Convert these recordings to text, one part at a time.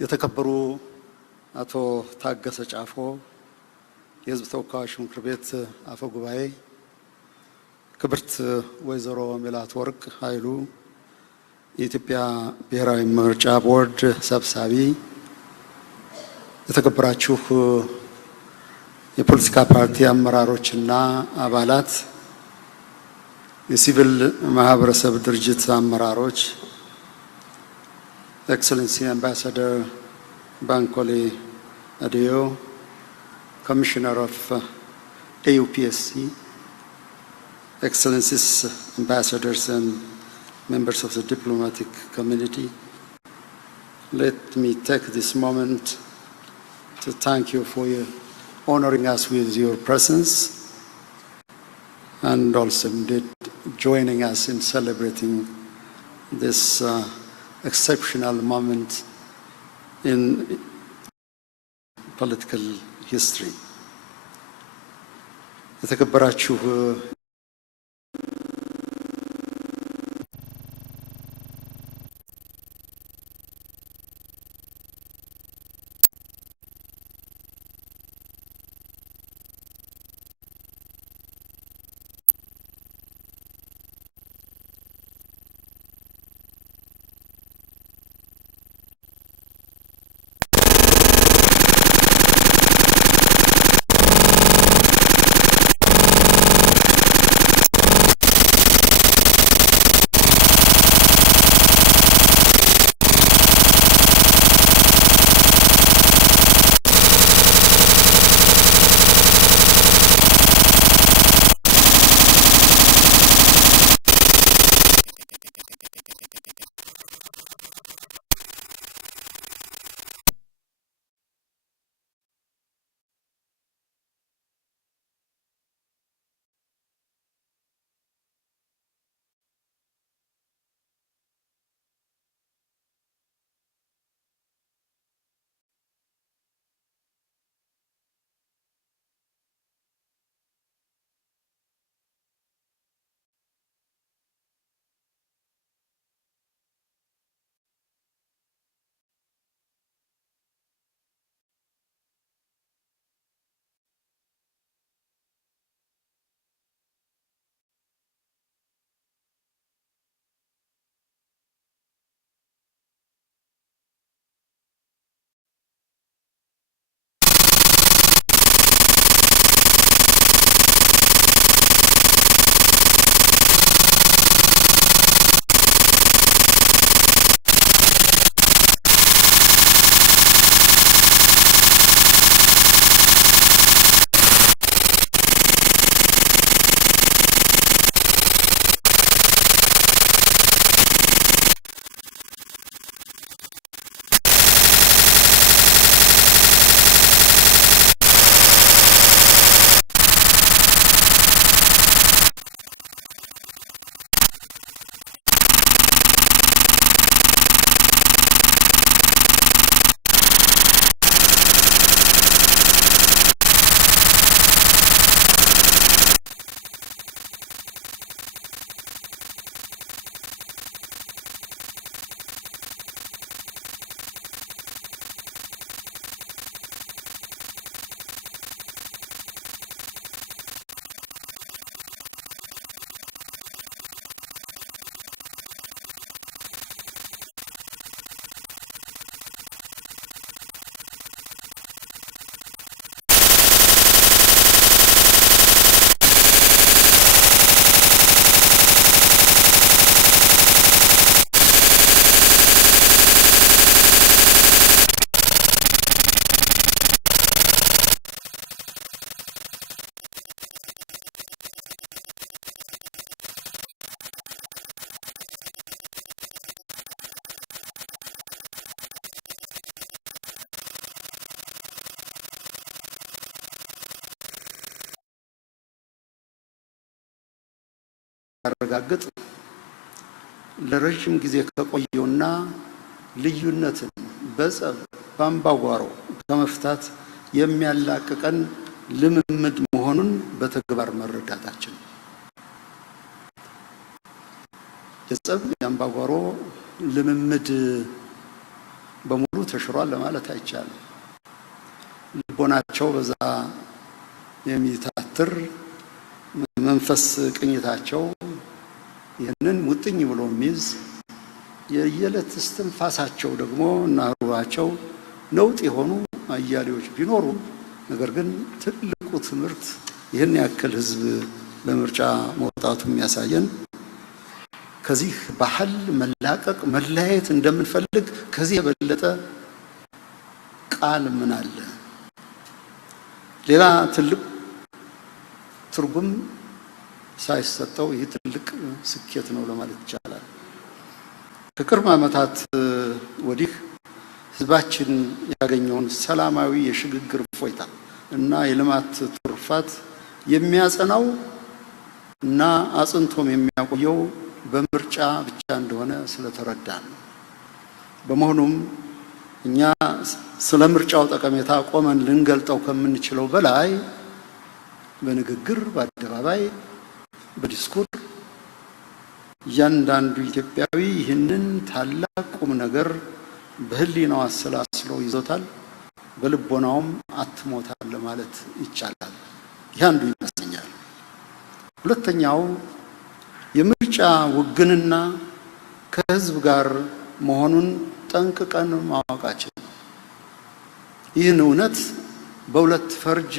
የተከበሩ አቶ ታገሰ ጫፎ የሕዝብ ተወካዮች ምክር ቤት አፈ ጉባኤ፣ ክብርት ወይዘሮ ሜላትወርቅ ኃይሉ የኢትዮጵያ ብሔራዊ ምርጫ ቦርድ ሰብሳቢ፣ የተከበራችሁ የፖለቲካ ፓርቲ አመራሮችና አባላት፣ የሲቪል ማህበረሰብ ድርጅት አመራሮች፣ Excellency Ambassador Bankole Adeyo, Commissioner of AUPSC, Excellencies, Ambassadors and members of the diplomatic community, let me take this moment to thank you for honoring us with your presence and also indeed joining us in celebrating this exceptional moment in political history. የተከበራችሁ ያረጋግጥ ለረጅም ጊዜ ከቆየውና ልዩነትን በጸብ ባምባጓሮ ከመፍታት የሚያላቅቀን ልምምድ መሆኑን በተግባር መረዳታችን የጸብ ያምባጓሮ ልምምድ በሙሉ ተሽሯል ለማለት አይቻልም። ልቦናቸው በዛ የሚታትር መንፈስ ቅኝታቸው ይህንን ሙጥኝ ብሎ የሚይዝ የየዕለት እስትንፋሳቸው ደግሞ እና ሩባቸው ነውጥ የሆኑ አያሌዎች ቢኖሩ፣ ነገር ግን ትልቁ ትምህርት ይህን ያክል ህዝብ ለምርጫ መውጣቱ የሚያሳየን ከዚህ ባህል መላቀቅ መለያየት እንደምንፈልግ ከዚህ የበለጠ ቃል ምን አለ? ሌላ ትልቅ ትርጉም ሳይሰጠው ይህ ትልቅ ስኬት ነው ለማለት ይቻላል። ከቅርብ ዓመታት ወዲህ ህዝባችን ያገኘውን ሰላማዊ የሽግግር እፎይታ እና የልማት ትሩፋት የሚያጸናው እና አጽንቶም የሚያቆየው በምርጫ ብቻ እንደሆነ ስለተረዳን፣ በመሆኑም እኛ ስለ ምርጫው ጠቀሜታ ቆመን ልንገልጠው ከምንችለው በላይ በንግግር፣ በአደባባይ፣ በዲስኩር እያንዳንዱ ኢትዮጵያዊ ይህንን ታላቅ ቁም ነገር በህሊናው አሰላስሎ ይዞታል፣ በልቦናውም አትሞታል ለማለት ይቻላል። ይህ አንዱ ይመስለኛል። ሁለተኛው የምርጫ ውግንና ከህዝብ ጋር መሆኑን ጠንቅቀን ማወቃችን። ይህን እውነት በሁለት ፈርጅ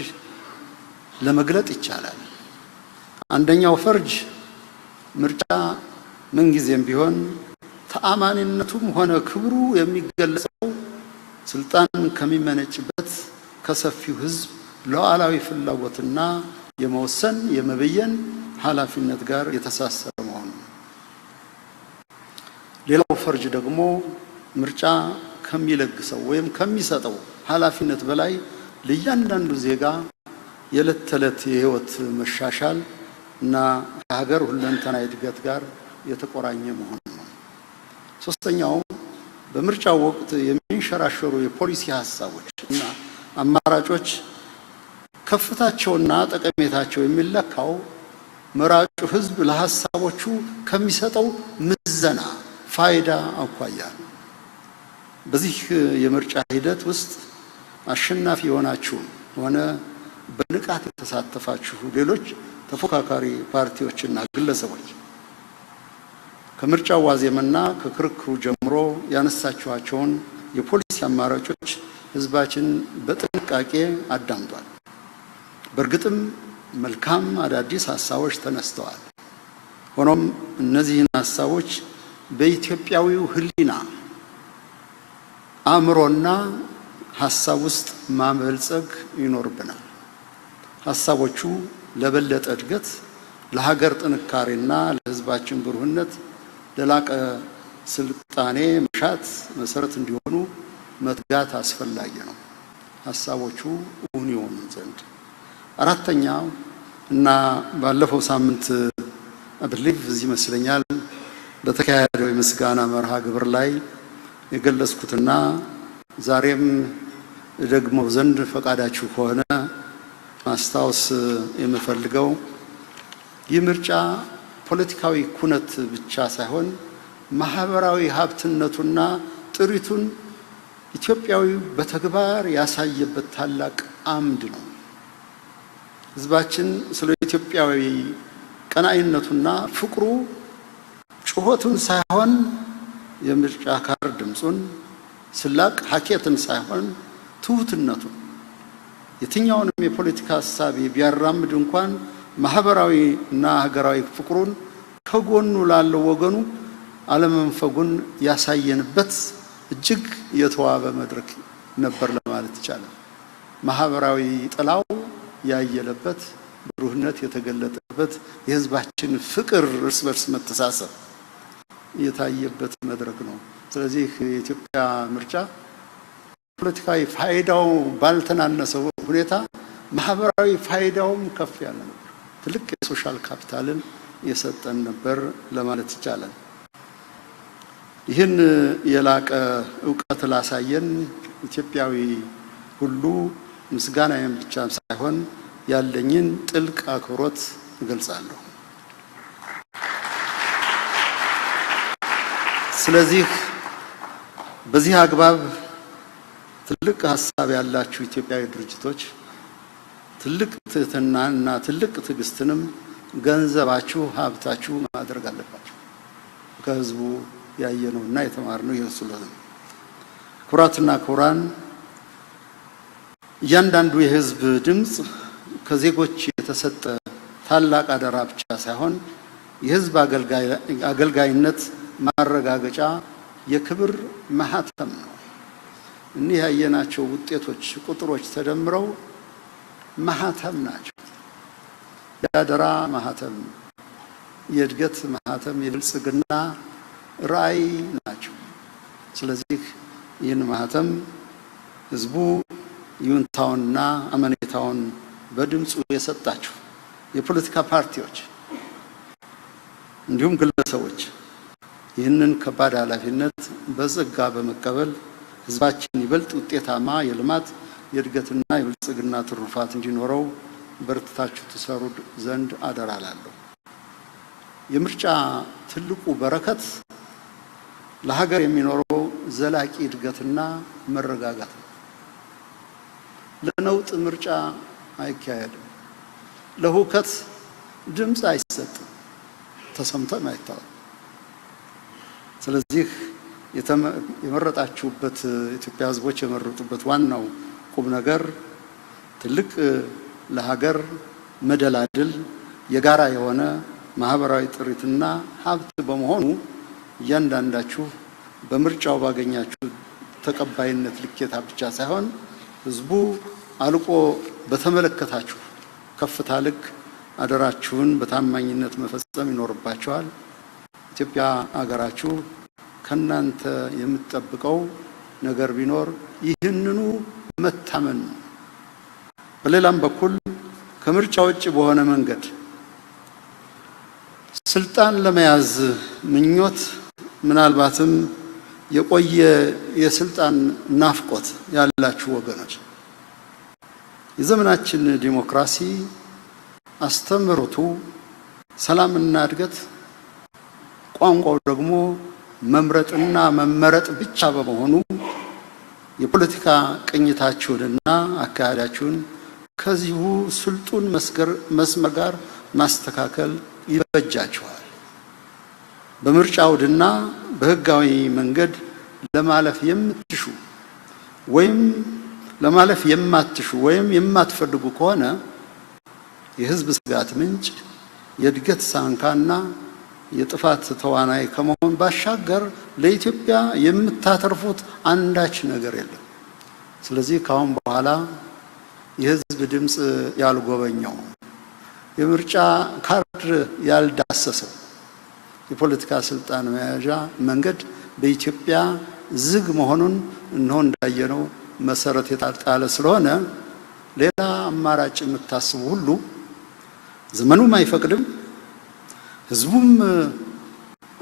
ለመግለጥ ይቻላል። አንደኛው ፈርጅ ምርጫ ምንጊዜም ቢሆን ተአማኒነቱም ሆነ ክብሩ የሚገለጸው ስልጣን ከሚመነጭበት ከሰፊው ህዝብ ሉዓላዊ ፍላጎትና የመወሰን የመበየን ኃላፊነት ጋር የተሳሰረ መሆኑ። ሌላው ፈርጅ ደግሞ ምርጫ ከሚለግሰው ወይም ከሚሰጠው ኃላፊነት በላይ ለእያንዳንዱ ዜጋ የዕለት ተዕለት የህይወት መሻሻል እና ከሀገር ሁለንተናዊ እድገት ጋር የተቆራኘ መሆኑ ነው። ሶስተኛው በምርጫው ወቅት የሚንሸራሸሩ የፖሊሲ ሀሳቦች እና አማራጮች ከፍታቸውና ጠቀሜታቸው የሚለካው መራጩ ህዝብ ለሀሳቦቹ ከሚሰጠው ምዘና ፋይዳ አኳያ ነው። በዚህ የምርጫ ሂደት ውስጥ አሸናፊ የሆናችሁ ሆነ በንቃት የተሳተፋችሁ ሌሎች ተፎካካሪ ፓርቲዎችና ግለሰቦች ከምርጫው ዋዜማና ከክርክሩ ጀምሮ ያነሳችኋቸውን የፖሊሲ አማራጮች ህዝባችን በጥንቃቄ አዳምጧል። በእርግጥም መልካም አዳዲስ ሀሳቦች ተነስተዋል። ሆኖም እነዚህን ሀሳቦች በኢትዮጵያዊው ህሊና አእምሮና ሀሳብ ውስጥ ማበልጸግ ይኖርብናል። ሀሳቦቹ ለበለጠ እድገት፣ ለሀገር ጥንካሬና ለህዝባችን ብሩህነት፣ ለላቀ ስልጣኔ መሻት መሰረት እንዲሆኑ መትጋት አስፈላጊ ነው፣ ሀሳቦቹ እውን ይሆኑ ዘንድ። አራተኛው እና ባለፈው ሳምንት አብሊቭ እዚህ ይመስለኛል በተካሄደው የምስጋና መርሃ ግብር ላይ የገለጽኩትና ዛሬም ደግመው ዘንድ ፈቃዳችሁ ከሆነ ማስታወስ የምፈልገው ይህ ምርጫ ፖለቲካዊ ኩነት ብቻ ሳይሆን ማህበራዊ ሀብትነቱና ጥሪቱን ኢትዮጵያዊ በተግባር ያሳየበት ታላቅ አምድ ነው። ህዝባችን ስለ ኢትዮጵያዊ ቀናኢነቱና ፍቅሩ ጩኸቱን ሳይሆን የምርጫ ካርድ ድምፁን፣ ስላቅ ሀኬትን ሳይሆን ትሁትነቱን፣ የትኛውንም የፖለቲካ ሀሳብ ቢያራምድ እንኳን ማህበራዊ እና ሀገራዊ ፍቅሩን ከጎኑ ላለው ወገኑ አለመንፈጉን ያሳየንበት እጅግ የተዋበ መድረክ ነበር ለማለት ይቻላል። ማህበራዊ ጥላው ያየለበት፣ ብሩህነት የተገለጠበት፣ የህዝባችን ፍቅር እርስ በርስ መተሳሰብ የታየበት መድረክ ነው። ስለዚህ የኢትዮጵያ ምርጫ ፖለቲካዊ ፋይዳው ባልተናነሰው ሁኔታ ማህበራዊ ፋይዳውም ከፍ ያለ ነበር። ትልቅ የሶሻል ካፒታልን የሰጠን ነበር ለማለት ይቻላል። ይህን የላቀ እውቀት ላሳየን ኢትዮጵያዊ ሁሉ ምስጋናዬን ብቻ ሳይሆን ያለኝን ጥልቅ አክብሮት እገልጻለሁ። ስለዚህ በዚህ አግባብ ትልቅ ሀሳብ ያላችሁ ኢትዮጵያዊ ድርጅቶች ትልቅ ትህትናና ትልቅ ትዕግስትንም ገንዘባችሁ ሀብታችሁ ማድረግ አለባችሁ። ከህዝቡ ያየነውና የተማርነው ይመስላል። ኩራትና ኩራን እያንዳንዱ የህዝብ ድምጽ ከዜጎች የተሰጠ ታላቅ አደራ ብቻ ሳይሆን የህዝብ አገልጋይነት ማረጋገጫ የክብር ማህተም ነው። እኒህ ያየናቸው ውጤቶች ቁጥሮች ተደምረው ማህተም ናቸው። የአደራ ማህተም፣ የእድገት ማህተም፣ የብልጽግና ራዕይ ናቸው። ስለዚህ ይህን ማህተም ህዝቡ ይሁንታውንና አመኔታውን በድምፁ የሰጣችሁ የፖለቲካ ፓርቲዎች እንዲሁም ግለሰቦች ይህንን ከባድ ኃላፊነት በጸጋ በመቀበል ህዝባችን ይበልጥ ውጤታማ የልማት የእድገትና የብልጽግና ትሩፋት እንዲኖረው በርትታችሁ ትሰሩ ዘንድ አደራ እላለሁ። የምርጫ ትልቁ በረከት ለሀገር የሚኖረው ዘላቂ እድገትና መረጋጋት ነው። ለነውጥ ምርጫ አይካሄድም። ለሁከት ድምፅ አይሰጥም፣ ተሰምቶም አይታወቅም። ስለዚህ የመረጣችሁበት ኢትዮጵያ ህዝቦች የመረጡበት ዋናው ቁም ነገር ትልቅ ለሀገር መደላድል የጋራ የሆነ ማህበራዊ ጥሪትና ሀብት በመሆኑ እያንዳንዳችሁ በምርጫው ባገኛችሁ ተቀባይነት ልኬታ ብቻ ሳይሆን ህዝቡ አልቆ በተመለከታችሁ ከፍታ ልክ አደራችሁን በታማኝነት መፈጸም ይኖርባችኋል። ኢትዮጵያ ሀገራችሁ ከናንተ የምትጠብቀው ነገር ቢኖር ይህንኑ መታመን ነው። በሌላም በኩል ከምርጫ ውጭ በሆነ መንገድ ስልጣን ለመያዝ ምኞት ምናልባትም የቆየ የስልጣን ናፍቆት ያላችሁ ወገኖች የዘመናችን ዲሞክራሲ አስተምህሮቱ ሰላምና እድገት፣ ቋንቋው ደግሞ መምረጥና መመረጥ ብቻ በመሆኑ የፖለቲካ ቅኝታችሁንና አካሄዳችሁን ከዚሁ ስልጡን መስመር ጋር ማስተካከል ይበጃችኋል። በምርጫ አውድና በህጋዊ መንገድ ለማለፍ የምትሹ ወይም ለማለፍ የማትሹ ወይም የማትፈልጉ ከሆነ የህዝብ ስጋት ምንጭ፣ የእድገት ሳንካና የጥፋት ተዋናይ ከመሆን ባሻገር ለኢትዮጵያ የምታተርፉት አንዳች ነገር የለም። ስለዚህ ካሁን በኋላ የህዝብ ድምፅ ያልጎበኘው የምርጫ ካርድ ያልዳሰሰው የፖለቲካ ስልጣን መያዣ መንገድ በኢትዮጵያ ዝግ መሆኑን እነሆ እንዳየነው መሰረት የጣለ ስለሆነ ሌላ አማራጭ የምታስቡ ሁሉ ዘመኑም አይፈቅድም፣ ህዝቡም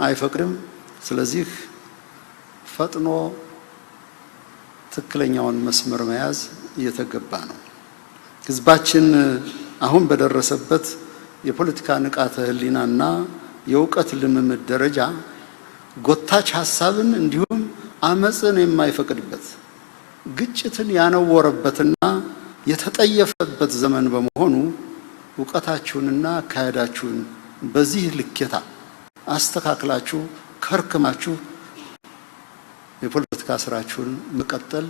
አይፈቅድም። ስለዚህ ፈጥኖ ትክክለኛውን መስመር መያዝ እየተገባ ነው። ህዝባችን አሁን በደረሰበት የፖለቲካ ንቃተ ህሊናና የእውቀት ልምምድ ደረጃ ጎታች ሀሳብን እንዲሁም አመፅን የማይፈቅድበት ግጭትን ያነወረበትና የተጠየፈበት ዘመን በመሆኑ እውቀታችሁንና አካሄዳችሁን በዚህ ልኬታ አስተካክላችሁ ከርክማችሁ የፖለቲካ ስራችሁን መቀጠል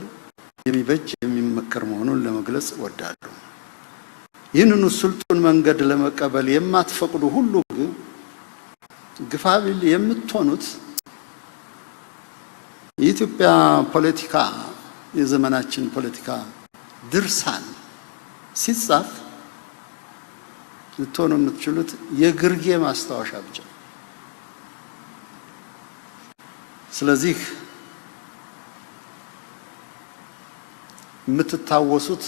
የሚበጅ የሚመከር መሆኑን ለመግለጽ እወዳለሁ። ይህንኑ ስልጡን መንገድ ለመቀበል የማትፈቅዱ ሁሉ ግፋቢል የምትሆኑት የኢትዮጵያ ፖለቲካ የዘመናችን ፖለቲካ ድርሳን ሲጻፍ ልትሆኑ የምትችሉት የግርጌ ማስታወሻ ብቻ። ስለዚህ የምትታወሱት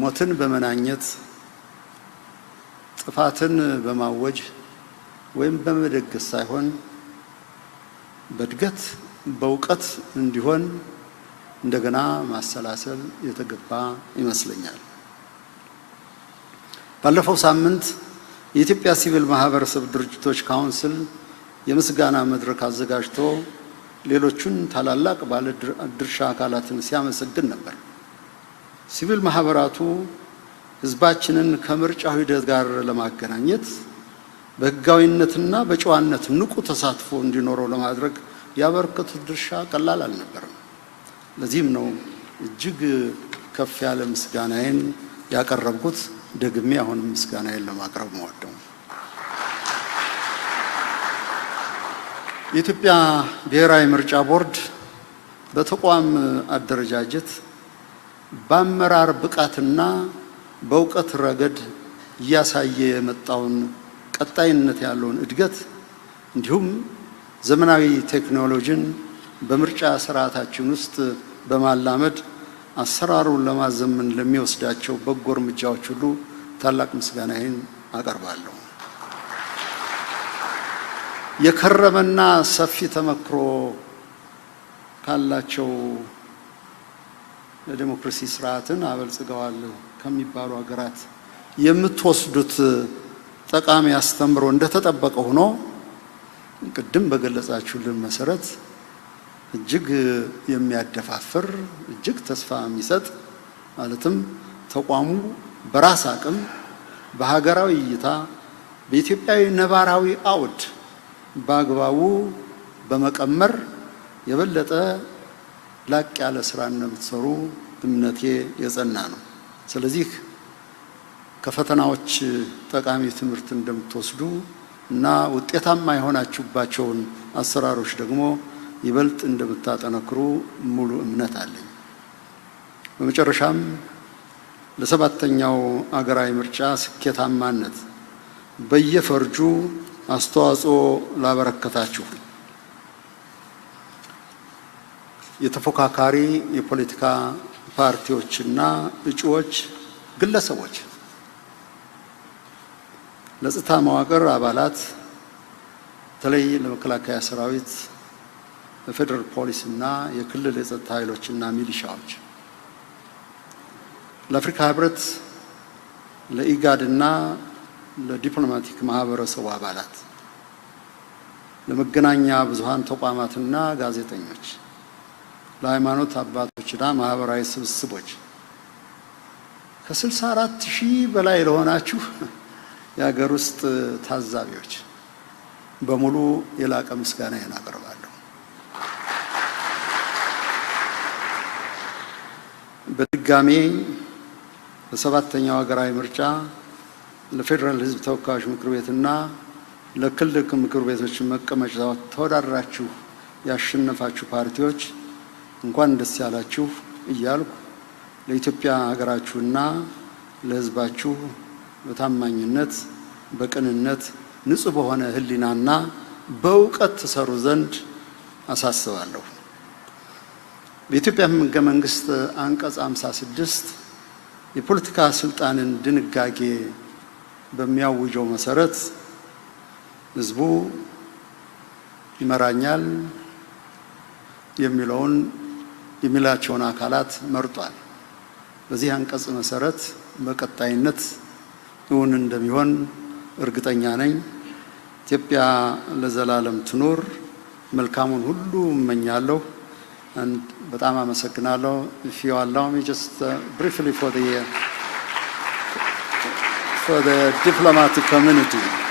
ሞትን በመናኘት ጥፋትን በማወጅ ወይም በመደገስ ሳይሆን በእድገት በእውቀት እንዲሆን እንደገና ማሰላሰል የተገባ ይመስለኛል። ባለፈው ሳምንት የኢትዮጵያ ሲቪል ማህበረሰብ ድርጅቶች ካውንስል የምስጋና መድረክ አዘጋጅቶ ሌሎቹን ታላላቅ ባለ ድርሻ አካላትን ሲያመሰግን ነበር። ሲቪል ማህበራቱ ህዝባችንን ከምርጫው ሂደት ጋር ለማገናኘት በህጋዊነትና በጨዋነት ንቁ ተሳትፎ እንዲኖረው ለማድረግ ያበረከቱት ድርሻ ቀላል አልነበረም። ለዚህም ነው እጅግ ከፍ ያለ ምስጋናዬን ያቀረብኩት። ደግሜ አሁንም ምስጋናዬን ለማቅረብ መወደው የኢትዮጵያ ብሔራዊ ምርጫ ቦርድ በተቋም አደረጃጀት በአመራር ብቃትና በእውቀት ረገድ እያሳየ የመጣውን ቀጣይነት ያለውን እድገት እንዲሁም ዘመናዊ ቴክኖሎጂን በምርጫ ስርዓታችን ውስጥ በማላመድ አሰራሩን ለማዘመን ለሚወስዳቸው በጎ እርምጃዎች ሁሉ ታላቅ ምስጋናዬን አቀርባለሁ። የከረመና ሰፊ ተመክሮ ካላቸው ለዲሞክራሲ ስርዓትን አበልጽገዋል ከሚባሉ ሀገራት የምትወስዱት ጠቃሚ አስተምሮ እንደተጠበቀ ሆኖ ቅድም በገለጻችሁልን መሰረት እጅግ የሚያደፋፍር እጅግ ተስፋ የሚሰጥ ማለትም ተቋሙ በራስ አቅም በሀገራዊ እይታ በኢትዮጵያዊ ነባራዊ አውድ በአግባቡ በመቀመር የበለጠ ላቅ ያለ ስራ እንደምትሰሩ እምነቴ የጸና ነው። ስለዚህ ከፈተናዎች ጠቃሚ ትምህርት እንደምትወስዱ እና ውጤታማ የሆናችሁባቸውን አሰራሮች ደግሞ ይበልጥ እንደምታጠነክሩ ሙሉ እምነት አለኝ። በመጨረሻም ለሰባተኛው አገራዊ ምርጫ ስኬታማነት በየፈርጁ አስተዋጽኦ ላበረከታችሁ የተፎካካሪ የፖለቲካ ፓርቲዎችና እጩዎች፣ ግለሰቦች፣ ለጸጥታ መዋቅር አባላት በተለይ ለመከላከያ ሰራዊት፣ ለፌደራል ፖሊስና የክልል የጸጥታ ኃይሎችና ሚሊሻዎች፣ ለአፍሪካ ህብረት፣ ለኢጋድና ለዲፕሎማቲክ ማህበረሰቡ አባላት፣ ለመገናኛ ብዙሃን ተቋማትና ጋዜጠኞች፣ ለሃይማኖት አባቶችና ማህበራዊ ስብስቦች ከ64,000 በላይ ለሆናችሁ የሀገር ውስጥ ታዛቢዎች በሙሉ የላቀ ምስጋናዬን አቀርባለሁ። በድጋሜ ለሰባተኛው ሀገራዊ ምርጫ ለፌዴራል ህዝብ ተወካዮች ምክር ቤትና ለክልል ምክር ቤቶች መቀመጫ ተወዳድራችሁ ያሸነፋችሁ ፓርቲዎች እንኳን ደስ ያላችሁ እያልኩ ለኢትዮጵያ ሀገራችሁና ለህዝባችሁ በታማኝነት በቅንነት ንጹህ በሆነ ህሊናና በእውቀት ተሰሩ ዘንድ አሳስባለሁ። በኢትዮጵያ ህገ መንግስት አንቀጽ 56 የፖለቲካ ስልጣንን ድንጋጌ በሚያውጀው መሰረት ህዝቡ ይመራኛል የሚላቸውን አካላት መርጧል። በዚህ አንቀጽ መሰረት በቀጣይነት እውን እንደሚሆን እርግጠኛ ነኝ። ኢትዮጵያ ለዘላለም ትኑር። መልካሙን ሁሉ እመኛለሁ። በጣም አመሰግናለሁ። If you allow me just briefly for the diplomatic community.